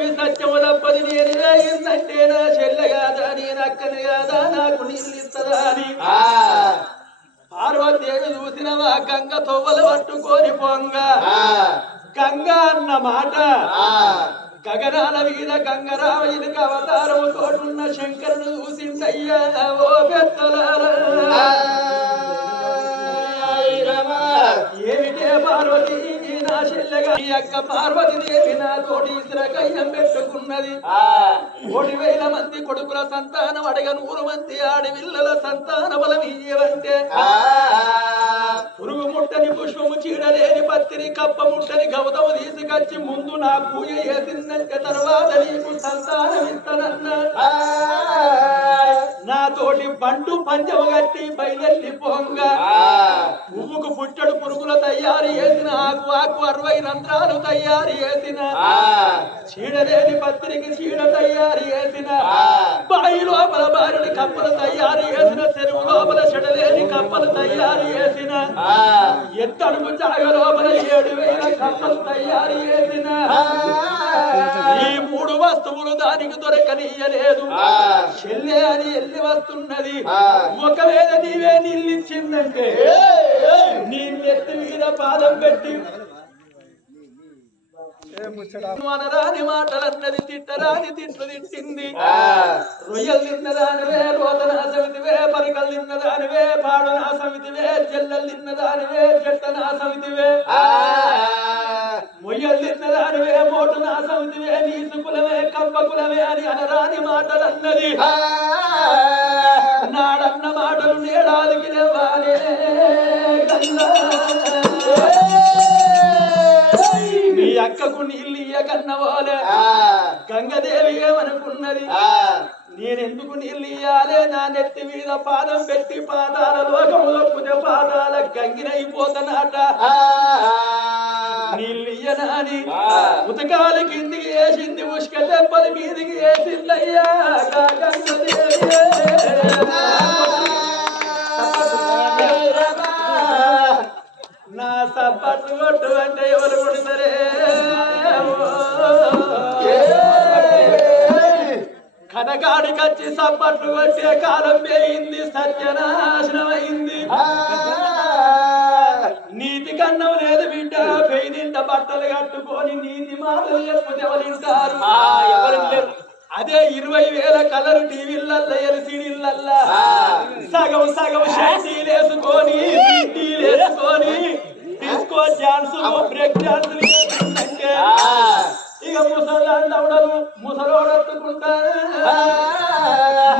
దేవి సత్యము తప్పది నేను వేయిందంటే నా చెల్లె కాదా నేను అక్కని కాదా నాకు నీళ్ళు ఇస్తుందా అని పార్వతీదేవి చూసినవా గంగ తొవ్వలు పట్టుకొని పొంగ గంగ అన్న మాట గగనాల మీద గంగరామయ్యకి అవతారము తోడున్న శంకరుడు చూసిందయ్యా ఓ పెద్దలారా ఏమిటే పార్వతి నా చెల్లెగా ఈ అక్క పార్వతీదేవి నా తోటి ఇసురకయ్యం పెట్టుకున్నది 1,000 మంది కొడుకుల సంతానం అడగ 100 మంది ఆడవిల్లల సంతాన బలం ఇయ్యవంటే పురుగు ముట్టని పుష్పము చీడలేని పత్తిని కప్ప ముట్టని గౌతము తీసుకొచ్చి ముందు నా పూజ చేసిందంటే తర్వాత నీకు సంతానం ఇస్తానన్నా నా తోటి బండు పంచము కట్టి బయలెల్లి పొంగ పువ్వుకు పుట్టడు పురుగుల తయారు చేసిన ఆకు 60 రంధ్రాలు తయారు చేసిన చీడలేని పత్రికి చీడ తయారు చేసిన బాయి లోపల బారిని కప్పలు తయారు చేసిన చెరువు లోపల చెడలేని కప్పలు తయారు చేసిన ఎత్తడుగు జాగ లోపల 7,000 కప్పలు తయారు చేసిన ఈ 3 వస్తువులు దానికి దొరకనియలేదు చెల్లె అని ఎల్లి వస్తున్నది ఒకవేళ నీవే నిల్లించిందంటే నీ నెత్తి మీద పాదం పెట్టి మనరాని మాటలన్నది తిట్టరాని తిట్లు తిట్టింది రొయ్యలు తిన్నదానివే రోదన సమితివే పరికలు తిన్నదానివే పాడన సమితివే చెల్లెలు తిన్నదానివే చెట్టన సమితివే మొయ్యలు తిన్నదానివే మోటున సమితివే నీసుకులవే కంపకులవే అని అనరాని మాటలన్నది నాడన్న మాటలు నేడాలికి లేవాలే నీ అక్కకు నీళ్ళు ఇయ్యకన్నవాలే గంగదేవి ఏమనుకున్నది నేనెందుకు నీళ్ళు ఇయ్యాలే నా నెత్తి మీద పాదం పెట్టి పాదాల లోకము తప్పితే పాదాల గంగినైపోతనాట నీళ్ళు ఇయ్యనాని ఉతకాల కిందికి వేసింది ఉష్క దెబ్బల మీదికి వేసిందయ్యా గంగదేవి నా సప్పట్లు కొట్టు అంటే ఎవరు కొడతారే కనకాడికొచ్చి సప్పట్లు కొట్టే కాలం పోయింది సత్యనాశనమైంది నీతి కన్నం లేదు బిడ్డ పెయినింట బట్టలు కట్టుకొని నీతి మాటలు చెప్పుతే ఎవరింటారు ఎవరు లేరు అదే 20,000 కలరు టీవీలల్లో ఎల్సీడీలల్లో సగం సగం షర్టీలేసుకొని టీలేసుకొని డిస్కో డాన్సులు బ్రేక్ డాన్సులు అంటే ఇక ముసలాండవుడలు ముసలోడెత్తుకుంటా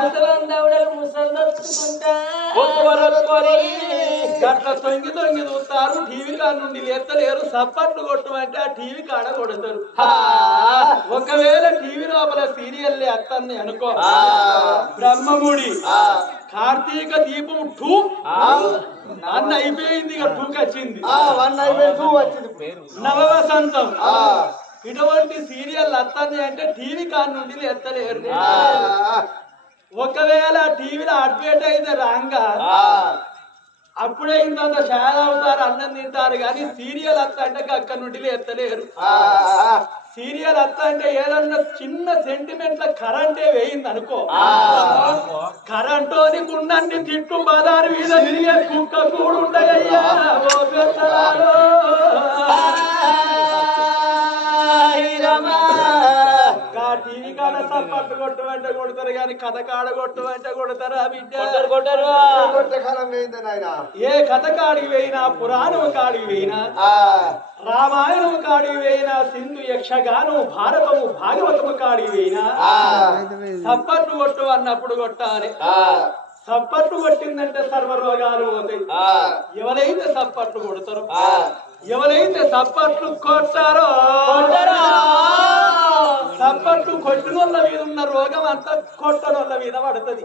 ముసలాండవుడలు ముసలొత్తుకుంటా గట్ల తొంగి తొంగి చూస్తారు టీవీ కాడ నుండి ఎత్తలేరు సప్పట్లు కొట్టమంటే ఆ టీవీ కాడ కొడతారు ఒకవేళ టీవీ లోపల సీరియల్ అత్తన్ని అనుకో బ్రహ్మముడి కార్తీక దీపం 2 1 అయిపోయింది ఇక 2 వచ్చింది నవవసంతం ఇటువంటి సీరియల్ అత్తన్ని అంటే టీవీ కాడ నుండి ఎత్తలేరు ఒకవేళ టీవీలో అడ్వర్టైజ్ అయితే రాంగా అప్పుడే ఇంత షార్ అవుతారు అన్నం తింటారు కానీ సీరియల్ అత్త అంటే అక్కడి నుండి ఎత్తలేరు సీరియల్ అత్త అంటే ఏదన్నా చిన్న సెంటిమెంట్ల కరెంటే వేయింది అనుకో కరెంటోని గుండాన్ని తిట్టు బదారు మీద తిరిగే కుక్క కూడా ఉండయ్యా టీవీ కాడ సప్పట్లు కొట్టు అంటే కొడతారు కానీ కథ కాడ కొట్టు అంటే కొడతారా బిడ్డ ఏ కథ కాడికి పోయినా పురాణం కాడికి పోయినా రామాయణం కాడికి పోయినా సింధు యక్షగానం భారతము భాగవతము కాడికి పోయినా సప్పట్లు కొట్టు అన్నప్పుడు కొట్టాలి సప్పట్లు కొట్టిందంటే సర్వరోగాలు పోతాయి ఎవరైతే సప్పట్లు కొడతారో ఎవరైతే సప్పట్లు కొట్టారో సప్పట్లు కొట్టినోళ్ళ మీద ఉన్న రోగం అంతా కొట్టనోళ్ళ మీద పడుతుంది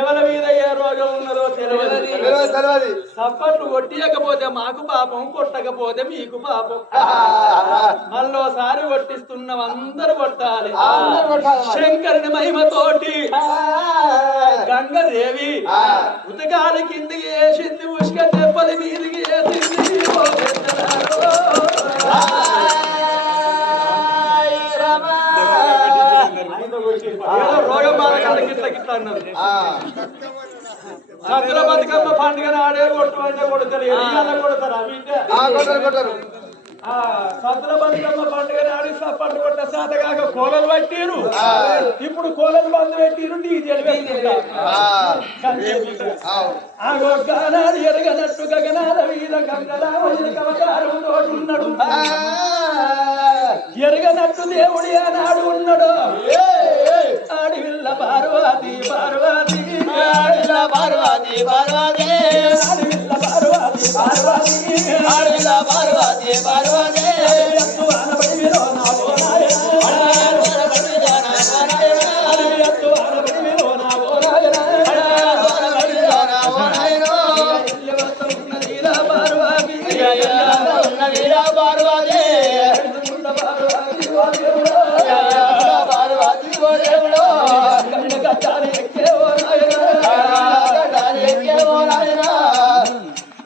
ఎవరి మీద ఏ రోగం ఉన్నదో తెలియదు సప్పట్లు కొట్టియకపోతే మాకు పాపం కొట్టకపోతే మీకు పాపం మళ్ళోసారి కొట్టిస్తున్నాం అందరు కొట్టాలి శంకరుని మహిమతోటి గంగదేవి ఉతకాల కిందికి వేసింది ఉష్క దెబ్బల మీదికి వేసింది వాళ్ళకి ఇట్లా అన్నారు సద్దుల బతుకమ్మ పండుగ నాడే కొట్టు అంటే కొడతారు ఎన్ని కొడతారు అవి కొట్టరు సద్దుల బతుకమ్మ పండుగ నాడి సప్పట్లు కొట్ట సాతగాక కోలలు పట్టిరు ఇప్పుడు కోలలు బంధు పెట్టిరు డీజేలు ఎరగనట్టు గగనాల వీర కవకారంతో ఉన్నాడు ఎరగనట్టు దేవుడి ఆనాడు ఉన్నాడు ఆడివిల్ల పార్వతి పార్వతి ఆడిల్ల పార్వతి పార్వతి ఆడివిల్ల పార్వతి పార్వతి ఆడిల్ల పార్వతి పార్వతి అనబడి వీరో నావో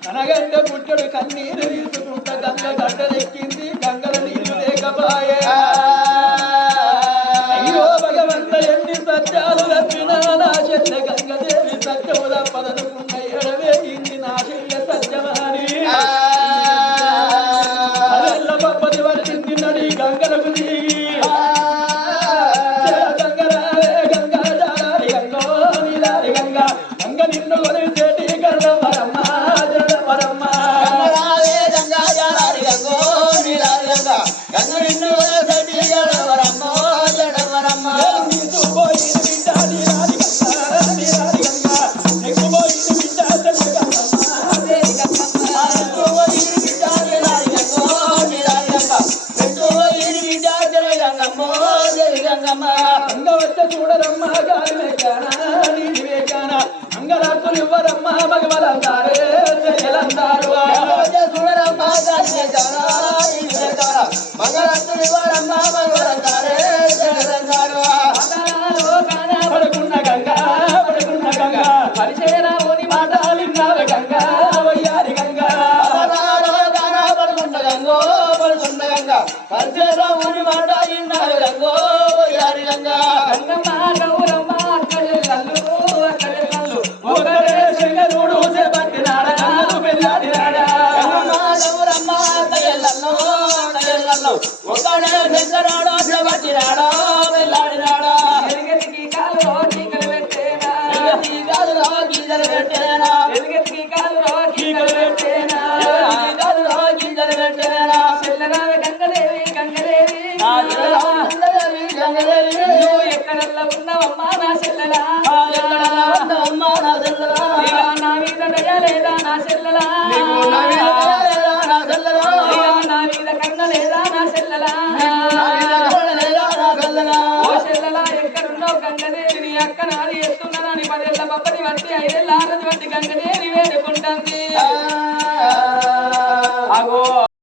అనగంట పుట్టడు కన్నీరు తీసుకుంట గంగ గడ్డలెక్కింది గంగల నీళ్లు లేకపాయే అయ్యో భగవంత ఎన్ని సత్యాలు తప్పినా నా చెల్ల గంగదేవి సత్యము తప్పదనుకున్న ఎడవేయింది నా చెల్ల సత్యమాని అదెల్ల గొప్పది వచ్చింది నడి గంగలకు దిగి గంగరావే గంగా జాలారి గంగో నీలారి గంగ గంగ నిన్ను కొలిసేటి గర్వరమ్మ జడవరమ్మ గంగా జాలారి గంగో నీలారి గంగ గంగ నిన్ను కొలిసేటి గర్వరమ్మ జడవరమ్మ పోయిన బిడ్డ నీలారి గంగ నీలారి గంగ ఎక్కుపోయిన బిడ్డ గంగమ్మ దేవి గంగమ్మ ఎక్కుపోయిన బిడ్డ నీలారి గంగో నీలారి గంగ ఎక్కుపోయిన బిడ్డ దేవి గంగమ్మ దేవి గంగమ్మ అంగ వచ్చ చూడరమ్మ గాలిమే కానా నీవే కానా అంగరాత్రులు ఇవ్వరమ్మ భగవలందారే జయలందారు చూడరమ్మ గాలిమే కానా నీవే కానా మంగళాత్రులు ఇవ్వరమ్మ భగవలందారే జయలందారు పడుకున్న గంగా పడుకున్న గంగా పరిచయరావుని మాటాలిన్నావే గంగా వయ్యారి గంగా పడుకున్న గంగో పడుకున్న గంగ పరిచయరావుని మాట ఇన్నారు గంగో వయ్యారి గంగా గంగమ్మ గౌరమ్మ అక్కడెల్లు అక్కడెల్లు ఒకరే శంకరుడు చేపట్టినాడ కన్నులు పెళ్ళాడినాడా గౌరమ్మ తయల్లల్లో ఒకడే శంకరాడో చేపట్టినాడో వెళ్ళాడినాడా ఎలుగెత్తికి కాలు కీకలు పెట్టేనా కాదురా గీజలు పెట్టేనా ఎలుగెత్తికి కాలు కీకలు పెట్టేనా గీజలు పెట్టేనా చెల్లరావే గంగదేవి గంగదేవి గంగదేవి నువ్వు ఎక్కడల్లా ఉన్నావమ్మా నా చెల్లెలా అమ్మా నా చెల్లెలా ఇక నా మీద దయ లేదా నా చెల్లెలా నా చెల్లెలా ఇక నా మీద కన్న లేదా నా చెల్లెలా ఓ చెల్లెలా ఎక్కడున్నావు గంగదేవి నీ అక్క నాది ఎత్తున్నదని 10 ఏళ్ల బొప్పది వంటి 5 ఏళ్ల ఆరది వంటి గంగదేవి వేడుకుంటుంది